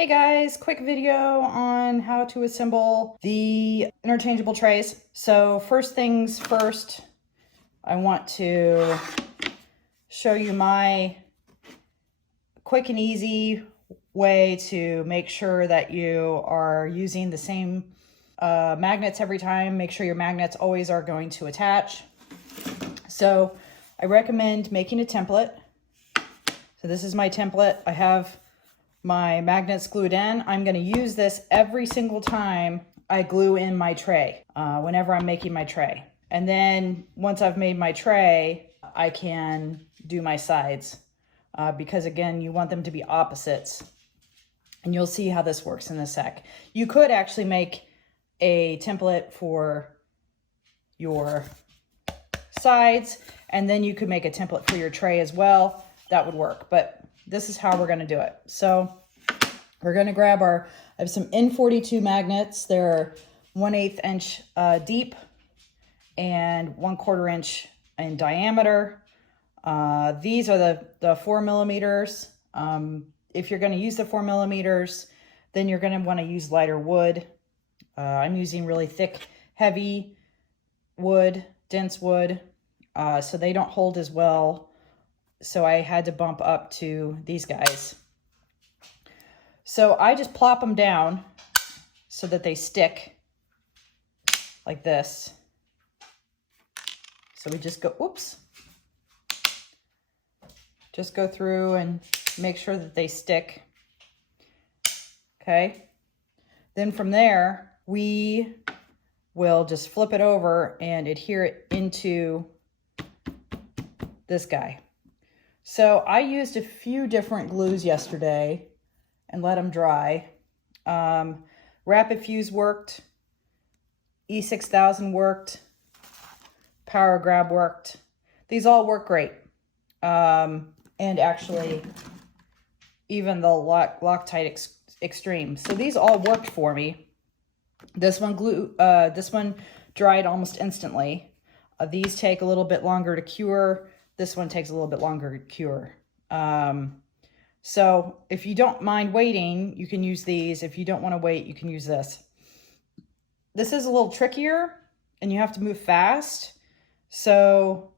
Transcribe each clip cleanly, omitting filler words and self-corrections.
Hey guys, quick video on how to assemble the interchangeable trays. So first things first, I want to show you my quick and easy way to make sure that you are using the same magnets every time. Make sure your magnets always are going to attach. So I recommend making a template. So this is my template. I have my magnets glued in. I'm going to use this every single time I glue in my tray, whenever I'm making my tray. And then once I've made my tray, I can do my sides because again, you want them to be opposites. And you'll see how this works in a sec. You could actually make a template for your sides, and then you could make a template for your tray as well. That would work, but this is how we're going to do it. So we're going to grab I have some N42 magnets. They're 1/8 inch deep and 1/4 inch in diameter. These are the 4 millimeters. If you're going to use the 4 millimeters, then you're going to want to use lighter wood. I'm using really thick, heavy wood, dense wood, so they don't hold as well. So I had to bump up to these guys. So I just plop them down so that they stick like this. So we just go, oops. Just go through and make sure that they stick. Okay. Then from there, we will just flip it over and adhere it into this guy. So I used a few different glues yesterday and let them dry. Rapid Fuse worked. E6000 worked. Power Grab worked. These all work great. And actually, even the Loctite Extreme. So these all worked for me. This one dried almost instantly. These take a little bit longer to cure. This one takes a little bit longer to cure. So if you don't mind waiting, you can use these. If you don't want to wait, you can use this. This is a little trickier and you have to move fast. So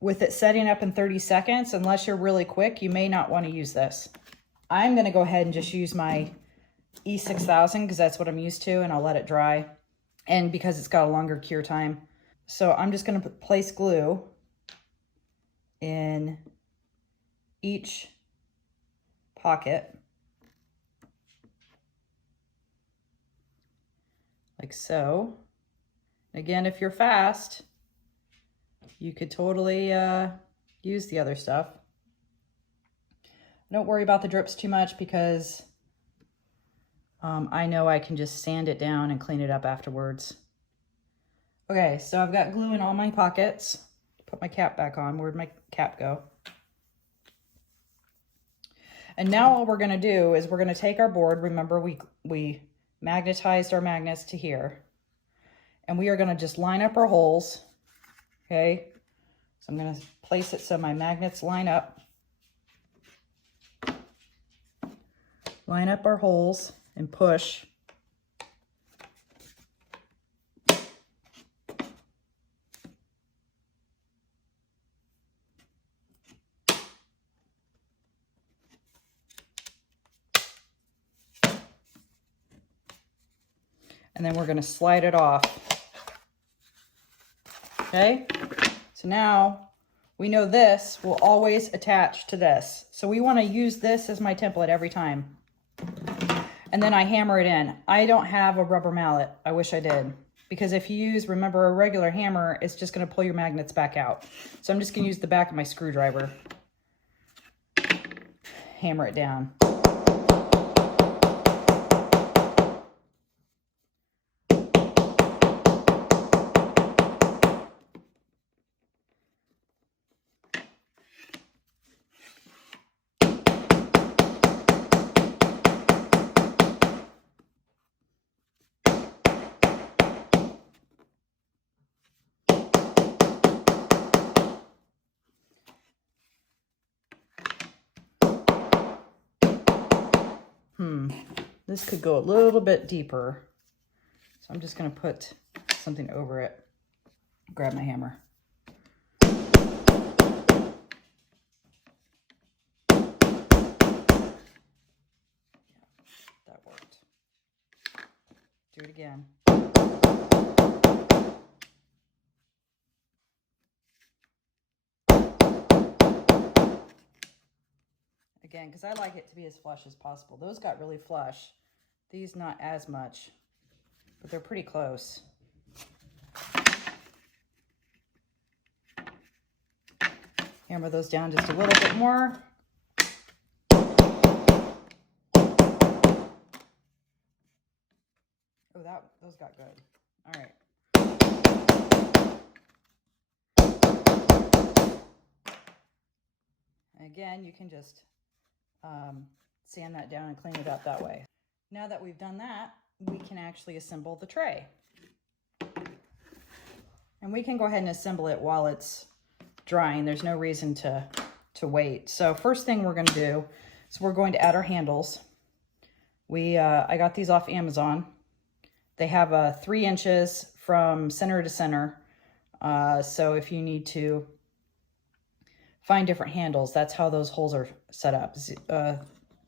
with it setting up in 30 seconds, unless you're really quick, you may not want to use this. I'm going to go ahead and just use my E6000 because that's what I'm used to, and I'll let it dry. And because it's got a longer cure time. So I'm just going to place glue in each pocket like so. Again, if you're fast, you could totally use the other stuff. Don't worry about the drips too much because I know I can just sand it down and clean it up afterwards. Okay, so I've got glue in all my pockets. Put my cap back on. Where'd my cap go? And now all we're going to do is we're going to take our board. Remember, we magnetized our magnets to here. And we are going to just line up our holes. Okay. So I'm going to place it so my magnets line up. Line up our holes and push. And then we're going to slide it off. Okay, so now we know this will always attach to this. So we want to use this as my template every time. And then I hammer it in. I don't have a rubber mallet. I wish I did. Because if you use, remember, a regular hammer, it's just going to pull your magnets back out. So I'm just going to use the back of my screwdriver. Hammer it down. This could go a little bit deeper. So I'm just going to put something over it. Grab my hammer. That worked. Do it again. Again, because I like it to be as flush as possible. Those got really flush. These not as much, but they're pretty close. Hammer those down just a little bit more. Oh, those got good. All right. And again, you can just sand that down and clean it up that way. Now that we've done that, we can actually assemble the tray. And we can go ahead and assemble it while it's drying. There's no reason to wait. So first thing we're going to do is we're going to add our handles. I got these off Amazon. They have 3 inches from center to center. So if you need to find different handles, that's how those holes are set up,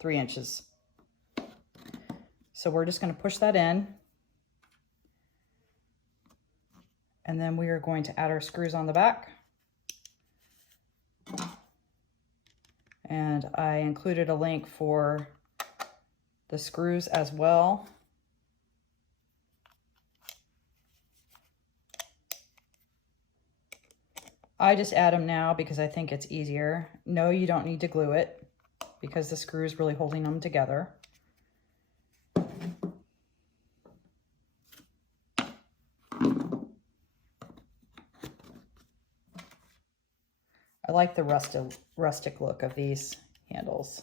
3 inches. So we're just going to push that in. And then we are going to add our screws on the back. And I included a link for the screws as well. I just add them now because I think it's easier. No, you don't need to glue it because the screw is really holding them together. I like the rustic look of these handles.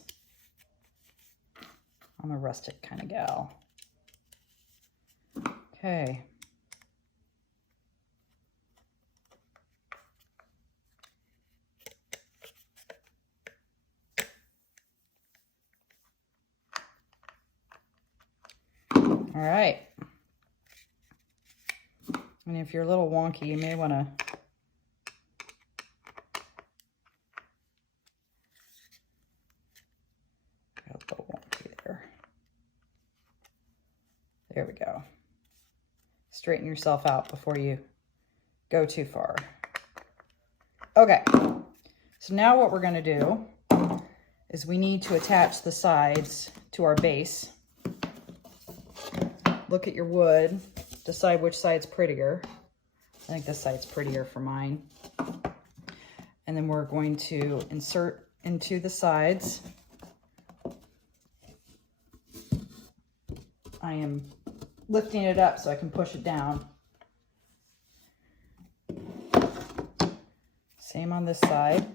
I'm a rustic kind of gal. Okay. All right. And if you're a little wonky, you may want to a little wonky there. There we go. Straighten yourself out before you go too far. Okay. So now what we're going to do is we need to attach the sides to our base. Look at your wood, decide which side's prettier. I think this side's prettier for mine. And then we're going to insert into the sides. I am lifting it up so I can push it down. Same on this side.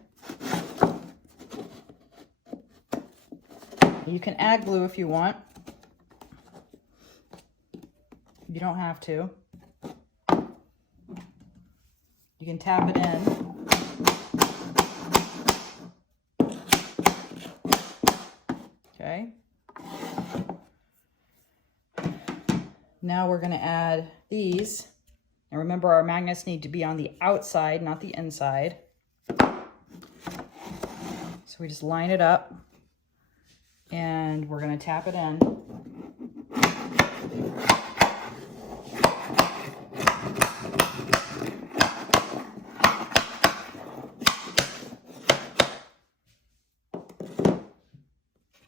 You can add glue if you want. You don't have to. You can tap it in. Okay. Now we're going to add these. And remember, our magnets need to be on the outside, not the inside. So we just line it up and we're going to tap it in.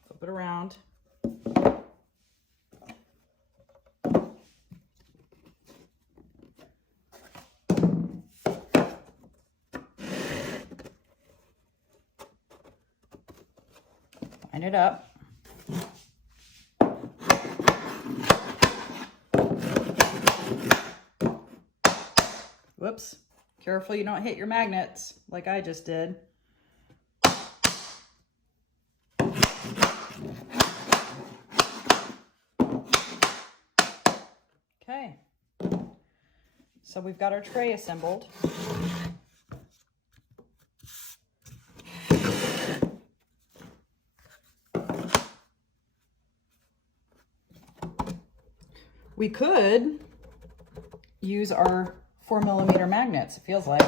Flip it around. Line it up. Whoops. Careful you don't hit your magnets like I just did. Okay. So we've got our tray assembled. We could use our 4mm magnets, it feels like,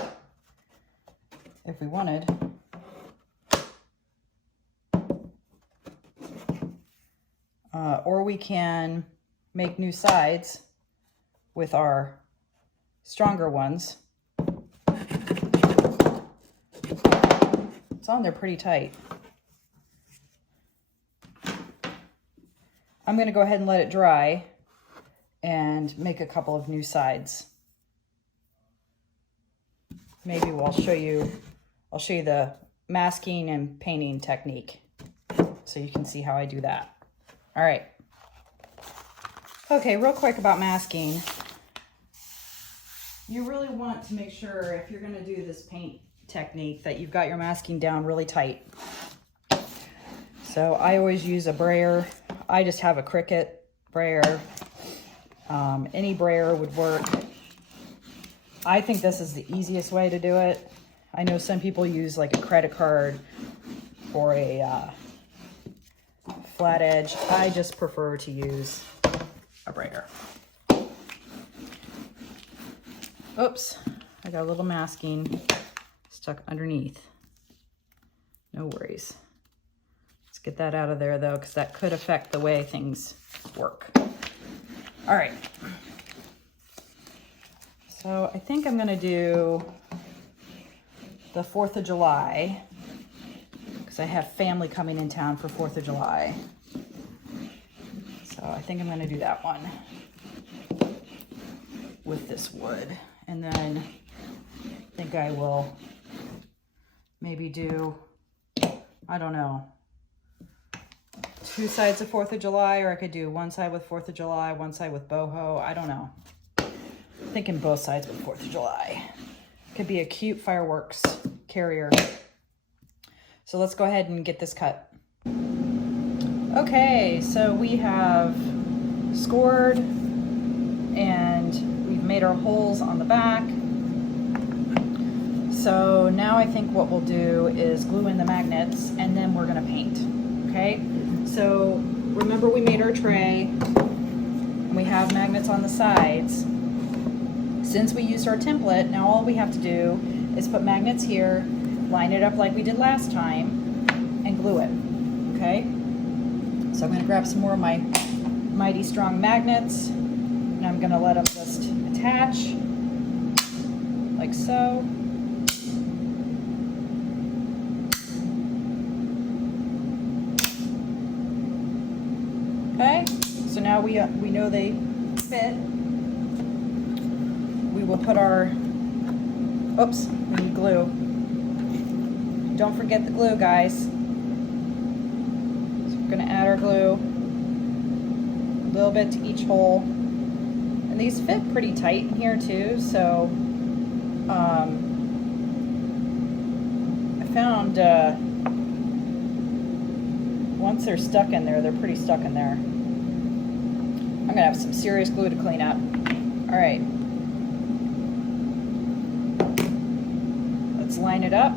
if we wanted. Or we can make new sides with our stronger ones. It's on there pretty tight. I'm going to go ahead and let it dry and make a couple of new sides. Maybe I'll show you the masking and painting technique so you can see how I do that. All right. Okay, real quick about masking. You really want to make sure if you're going to do this paint technique that you've got your masking down really tight. So I always use a brayer. I just have a Cricut brayer. Any brayer would work. I think this is the easiest way to do it. I know some people use like a credit card or a flat edge. I just prefer to use a brayer. Oops, I got a little masking stuck underneath. No worries. Let's get that out of there though, because that could affect the way things work. All right. So I think I'm gonna do the 4th of July because I have family coming in town for 4th of July. So I think I'm gonna do that one with this wood. And then I think I will maybe do, I don't know, 2 sides of 4th of July, or I could do 1 side with 4th of July, 1 side with boho. I don't know. I'm thinking both sides with 4th of July. Could be a cute fireworks carrier. So let's go ahead and get this cut. Okay, so we have scored and we've made our holes on the back. So now I think what we'll do is glue in the magnets and then we're gonna paint, okay? So remember we made our tray and we have magnets on the sides. Since we used our template, now all we have to do is put magnets here, line it up like we did last time, and glue it, okay? So I'm gonna grab some more of my Mighty Strong magnets, and I'm gonna let them just attach, like so. Okay, so now we know they fit. We will put our, oops, we need glue. Don't forget the glue, guys. So we're gonna add our glue, a little bit to each hole. And these fit pretty tight in here too, so I found once they're stuck in there, they're pretty stuck in there. I'm gonna have some serious glue to clean up. All right. Let's line it up.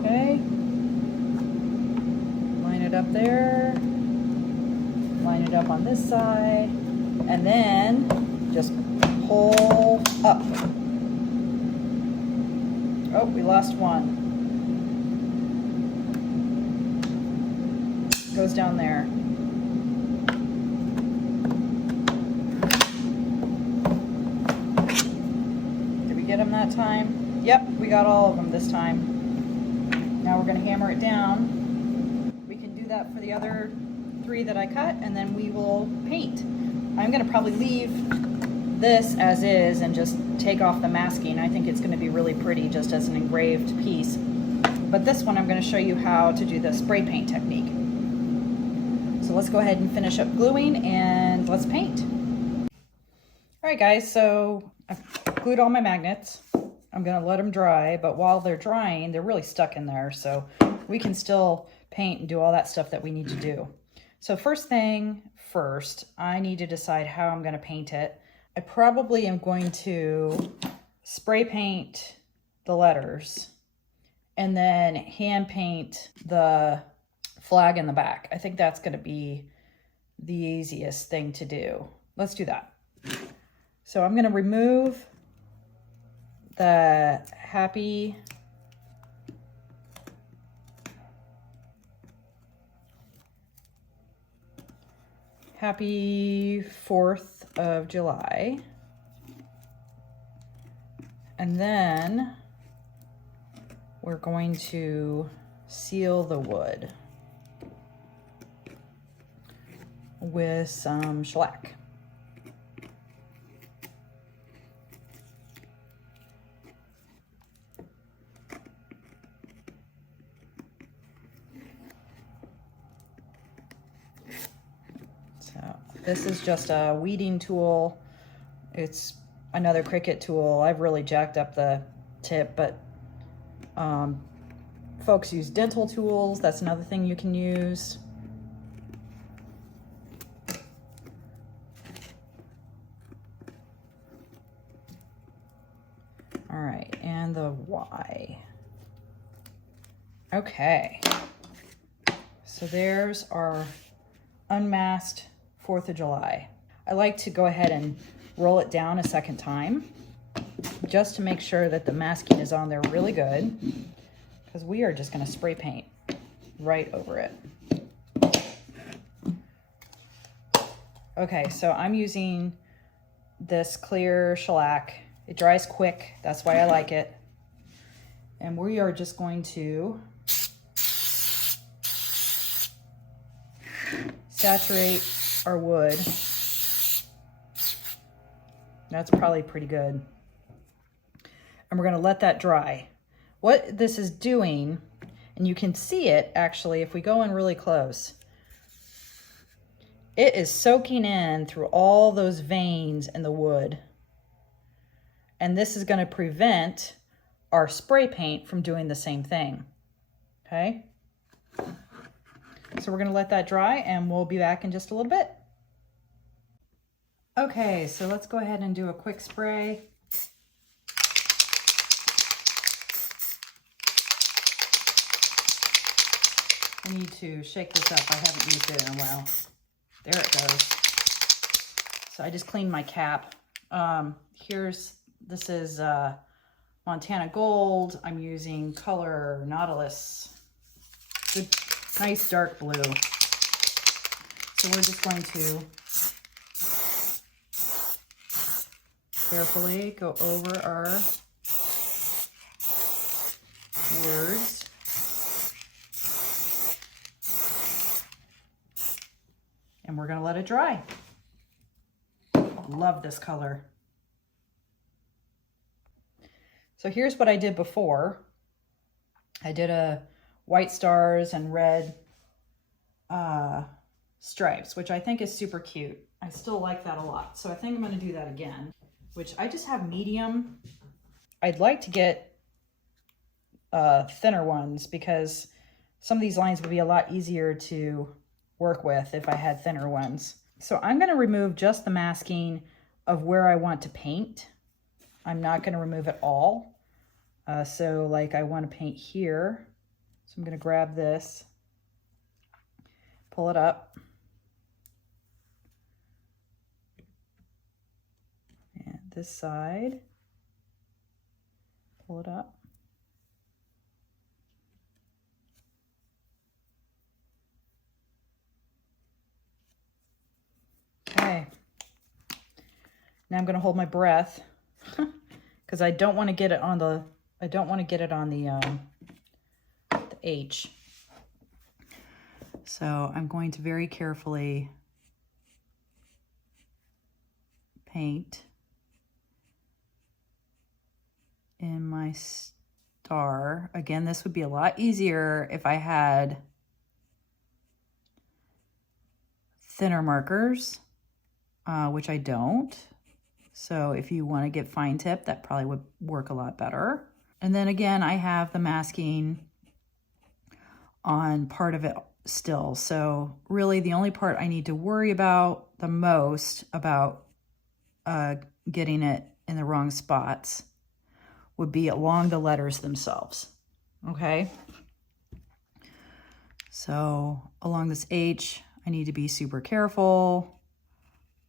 Okay. Line it up there. Line it up on this side. And then just pull up. Oh, we lost one. Goes down there. Did we get them that time? Yep, we got all of them this time. Now we're going to hammer it down. We can do that for the other 3 that I cut, and then we will paint. I'm going to probably leave this as is and just take off the masking. I think it's going to be really pretty just as an engraved piece. But this one I'm going to show you how to do the spray paint technique. So let's go ahead and finish up gluing and let's paint. All right guys, so I've glued all my magnets. I'm going to let them dry, but while they're drying, they're really stuck in there. So we can still paint and do all that stuff that we need to do. So first thing first, I need to decide how I'm going to paint it. I probably am going to spray paint the letters and then hand paint the flag in the back. I think that's going to be the easiest thing to do. Let's do that. So I'm going to remove the happy Happy 4th of July. And then we're going to seal the wood with some shellac. So this is just a weeding tool. It's another Cricut tool. I've really jacked up the tip, but folks use dental tools. That's another thing you can use. All right, and the Y. Okay, so there's our unmasked 4th of July. I like to go ahead and roll it down a second time just to make sure that the masking is on there really good, because we are just going to spray paint right over it. Okay, so I'm using this clear shellac. It dries quick, that's why I like it. And we are just going to saturate our wood. That's probably pretty good. And we're going to let that dry. What this is doing, and you can see it actually if we go in really close, it is soaking in through all those veins in the wood. And this is going to prevent our spray paint from doing the same thing. Okay? So we're going to let that dry and we'll be back in just a little bit. Okay, so let's go ahead and do a quick spray. I need to shake this up. I haven't used it in a while. There it goes. So I just cleaned my cap. This is Montana Gold. I'm using color Nautilus. Good, nice dark blue. So we're just going to carefully go over our words. And we're going to let it dry. Love this color. So here's what I did before. I did a white stars and red stripes, which I think is super cute. I still like that a lot. So I think I'm going to do that again, which I just have medium. I'd like to get thinner ones because some of these lines would be a lot easier to work with if I had thinner ones. So I'm going to remove just the masking of where I want to paint. I'm not going to remove it all. So like I want to paint here. So I'm going to grab this, pull it up. And this side, pull it up. Okay. Now I'm going to hold my breath because I don't want to get it on the H. So I'm going to very carefully paint in my star. Again, this would be a lot easier if I had thinner markers, which I don't. So if you want to get fine tip, that probably would work a lot better. And then again, I have the masking on part of it still. So really the only part I need to worry about the most about getting it in the wrong spots would be along the letters themselves. Okay. So along this H, I need to be super careful.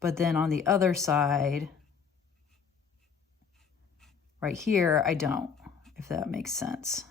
But then on the other side, right here, I don't, if that makes sense.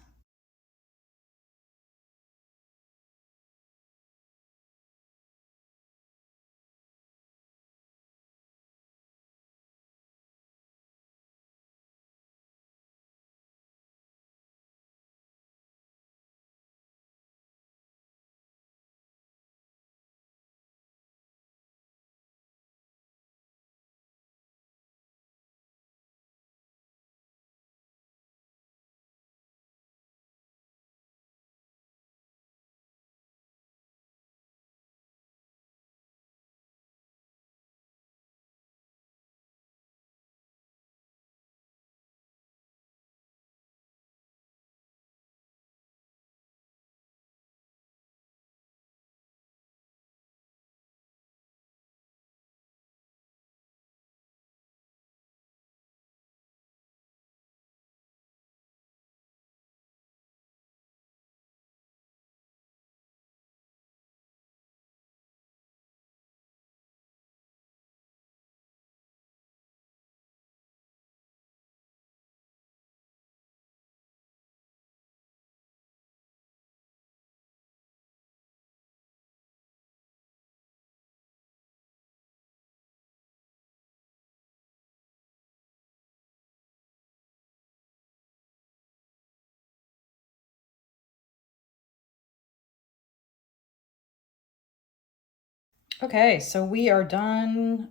Okay, so we are done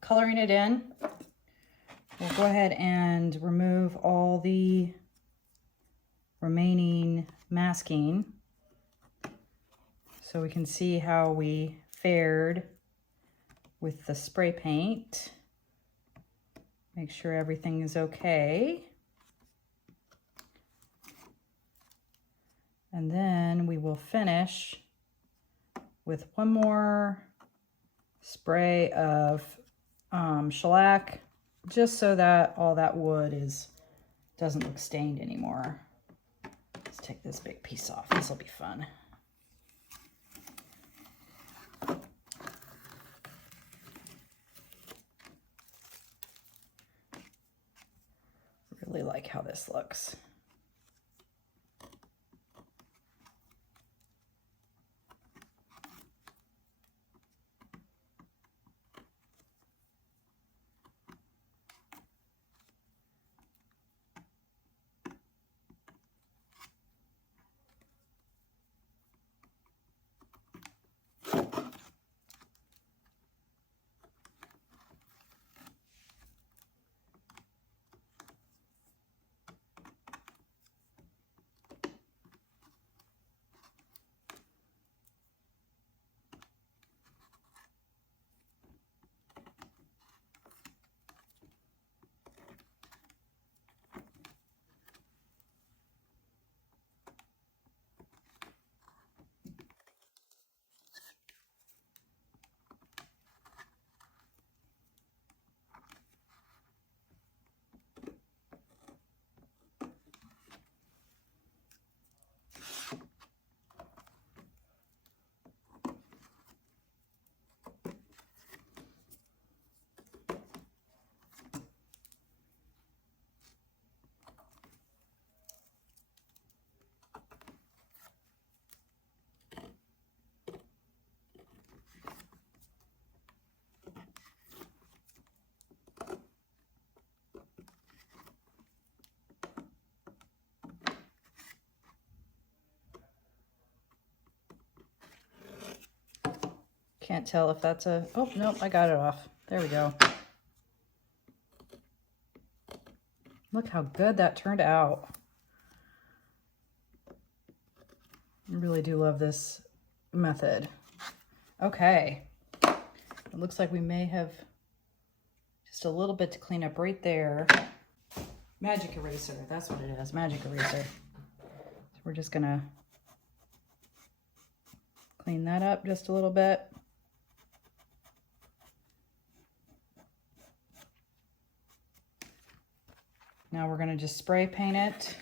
coloring it in. We'll go ahead and remove all the remaining masking so we can see how we fared with the spray paint. Make sure everything is okay. And then we will finish with one more spray of shellac, just so that all that wood doesn't look stained anymore. Let's take this big piece off. This will be fun. Really like how this looks. Can't tell if that's a, oh, nope, I got it off. There we go. Look how good that turned out. I really do love this method. Okay. It looks like we may have just a little bit to clean up right there. Magic eraser, that's what it is, magic eraser. So we're just gonna clean that up just a little bit. Now we're gonna just spray paint it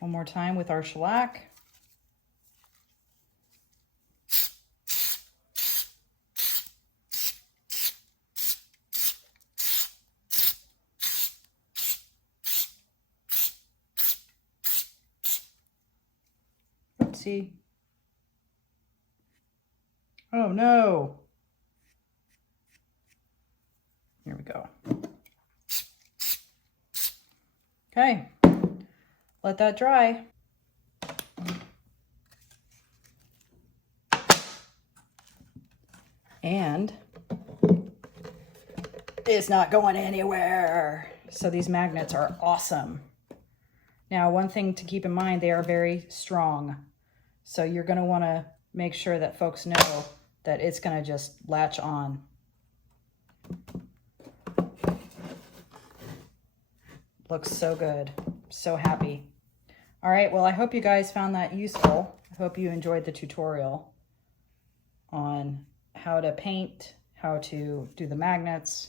one more time with our shellac. see? Oh no. Here we go. Okay, let that dry. And it's not going anywhere. So these magnets are awesome. Now, one thing to keep in mind, they are very strong. So you're going to want to make sure that folks know that it's going to just latch on. Looks so good. So happy. All right, well, I hope you guys found that useful. I hope you enjoyed the tutorial on how to paint, how to do the magnets.